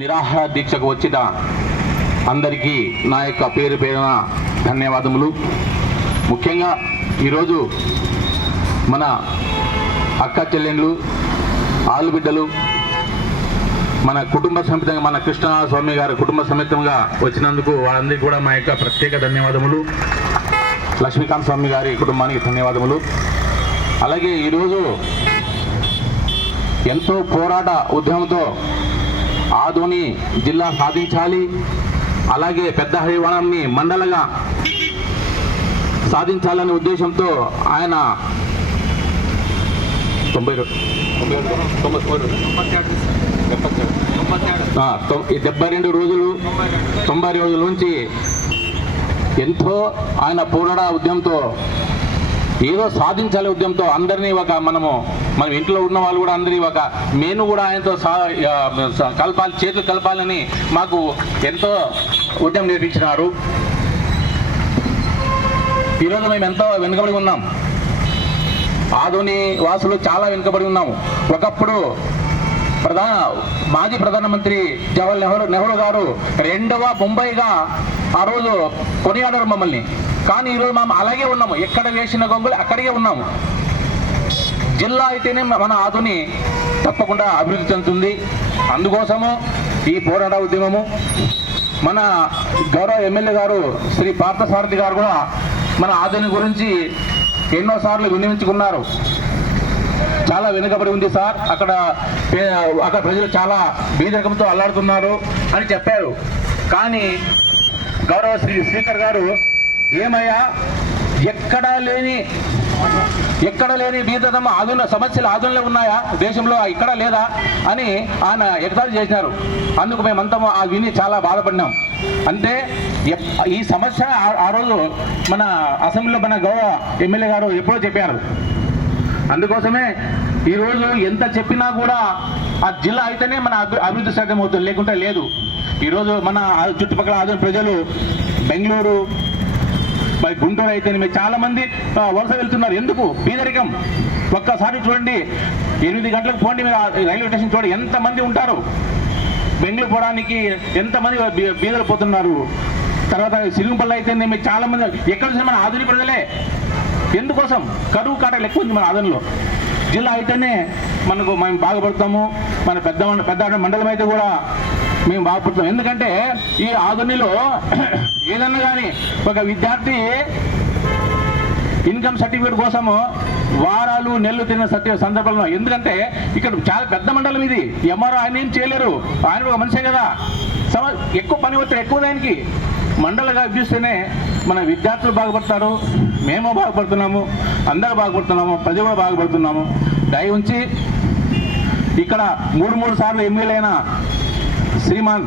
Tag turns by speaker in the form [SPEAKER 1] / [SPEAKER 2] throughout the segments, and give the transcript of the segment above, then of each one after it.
[SPEAKER 1] నిరాహార దీక్షకు వచ్చిన అందరికీ నా యొక్క పేరు పేరున ధన్యవాదములు. ముఖ్యంగా ఈరోజు మన అక్క చెల్లెండ్లు ఆలుబిడ్డలు మన కుటుంబ సమేతంగా మన కృష్ణనాథ స్వామి గారి కుటుంబ సమేతంగా వచ్చినందుకు వారందరికీ కూడా మా యొక్క ప్రత్యేక ధన్యవాదములు. లక్ష్మీకాంత్ స్వామి గారి కుటుంబానికి ధన్యవాదములు. అలాగే ఈరోజు ఎంతో పోరాట ఉద్యమంతో ఆదోని జిల్లా సాధించాలి. అలాగే పెద్ద హరివాణాన్ని మండలంగా సాధించాలనే ఉద్దేశంతో ఆయన తొంభై డెబ్బై రెండు రోజులు తొంభై రోజుల నుంచి ఎంతో ఆయన పోరాట ఉద్యమంతో ఏదో సాధించాలి ఉద్యమంతో అందరినీ ఒక మనము మనం ఇంట్లో ఉన్న వాళ్ళు కూడా అందరినీ ఒక నేను కూడా ఆయనతో సా కలపాలి చేతులు కలపాలని మాకు ఎంతో ఉద్యమం నేర్పించినారు. ఈరోజు మేము ఎంతో వెనుకబడి ఉన్నాం. ఆధుని వాసులు చాలా వెనుకబడి ఉన్నాము. ఒకప్పుడు ప్రధాన మాజీ ప్రధానమంత్రి జవహర్ నెహ్రూ నెహ్రూ గారు రెండవ ముంబైగా ఆ రోజు కొనియాడారు మమ్మల్ని. కానీ ఈరోజు మనం అలాగే ఉన్నాము. ఎక్కడ వేసిన గొంగులు అక్కడికే ఉన్నాము. జిల్లా అయితేనే మన ఆధుని తప్పకుండా అభివృద్ధి చెందుతుంది. అందుకోసము ఈ పోరాట ఉద్యమము మన గౌరవ ఎమ్మెల్యే గారు శ్రీ పార్థసారథి గారు కూడా మన ఆధుని గురించి ఎన్నోసార్లు వినియోగించుకున్నారు చాలా వెనుకబడి ఉంది సార్. అక్కడ అక్కడ ప్రజలు చాలా బీదరికంతో అల్లాడుతున్నారు అని చెప్పారు. కానీ గౌరవ శ్రీ స్పీకర్ గారు ఏమయ్యా? ఎక్కడా లేని ఎక్కడ లేని బీదతమ ఆధున సమస్యలు ఆధునలో ఉన్నాయా? దేశంలో ఇక్కడ లేదా? అని ఆయన ఎగతాళి చేసినారు. అందుకు మేమంతా ఆ విని చాలా బాధపడినాం. అంటే ఎప్- ఈ సమస్య ఆ- రోజు మన అసెంబ్లీలో మన గౌరవ ఎమ్మెల్యే గారు ఎప్పుడో చెప్పారు. అందుకోసమే ఈరోజు ఎంత చెప్పినా కూడా ఆ జిల్లా అయితేనే మన అభి- అభివృద్ధి సాధ్యం అవుతుంది. లేకుంటే లేదు. ఈరోజు మన చుట్టుపక్కల ఆదిన ప్రజలు బెంగళూరు మరి గుంటూరు అయితే మీరు చాలా మంది వలస వెళ్తున్నారు. ఎందుకు? బీదరికం ఒక్కసారి చూడండి. ఎనిమిది గంటలకు పోండి మీరు రైల్వే స్టేషన్ చూడండి. ఎంతమంది ఉంటారు? బెంగళూరు పోవడానికి ఎంతమంది బీ- బీదలు పోతున్నారు? తర్వాత సిరుగుపల్లి అయితే మీరు చాలా మంది ఎక్కడ చూసిన మన ఆధునిక ప్రజలే. ఎందుకోసం? కరువు కాటలు ఎక్కువ ఉంది మన ఆదరణలో జిల్లా అయితేనే మనకు మేము బాగుపడతాము. మన పెద్ద పెద్ద మండలం అయితే కూడా మేము బాగుపడుతున్నాం. ఎందుకంటే ఈ ఆధునిలో ఏదన్నా కానీ ఒక విద్యార్థి ఇన్కమ్ సర్టిఫికేట్ కోసము వారాలు నెలలు తిన్న సత్య సందర్భంలో. ఎందుకంటే ఇక్కడ చాలా పెద్ద మండలం ఇది. ఎంఆర్ఓ ఆయన ఏం చేయలేరు. ఆయన ఒక మనిషే కదా. సమ ఎక్కువ పని ఒత్తిడి ఎక్కువ దానికి. మండలంగా చూస్తేనే మన విద్యార్థులు బాగుపడతారు. మేము బాగుపడుతున్నాము. అందరూ బాగుపడుతున్నాము. ప్రజలు కూడా బాగుపడుతున్నాము. దయ ఉంచి ఇక్కడ మూడు మూడు సార్లు ఎమ్మెల్యే అయిన శ్రీమాన్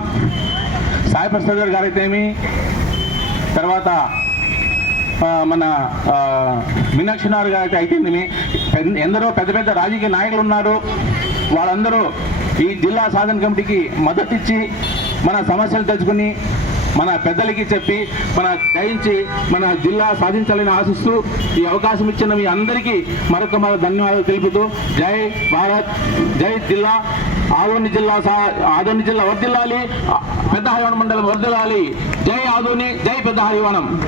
[SPEAKER 1] సాయి ప్రసాద్ గారు గారైతేమి తర్వాత మన మీనాక్షినారు మీనాక్షి గారు అయితే ఎందరో పెద్ద పెద్ద రాజకీయ నాయకులు ఉన్నారు. వాళ్ళందరూ ఈ జిల్లా సాధన కమిటీకి మద్దతు ఇచ్చి మన సమస్యలు తెచ్చుకుని మన పెద్దలకి చెప్పి మన గయించి మన జిల్లా సాధించాలని ఆశిస్తూ ఈ అవకాశం ఇచ్చిన మీ అందరికీ మరొక మరొక ధన్యవాదాలు తెలుపుతూ జై భారత్ జై జిల్లా. ఆదోని జిల్లా సా- ఆదోని జిల్లా వర్దిల్లాలి పెద్ద హరివనం మండలం వర్దిల్లాలి జై ఆదోని జై పెద్ద హరివనం.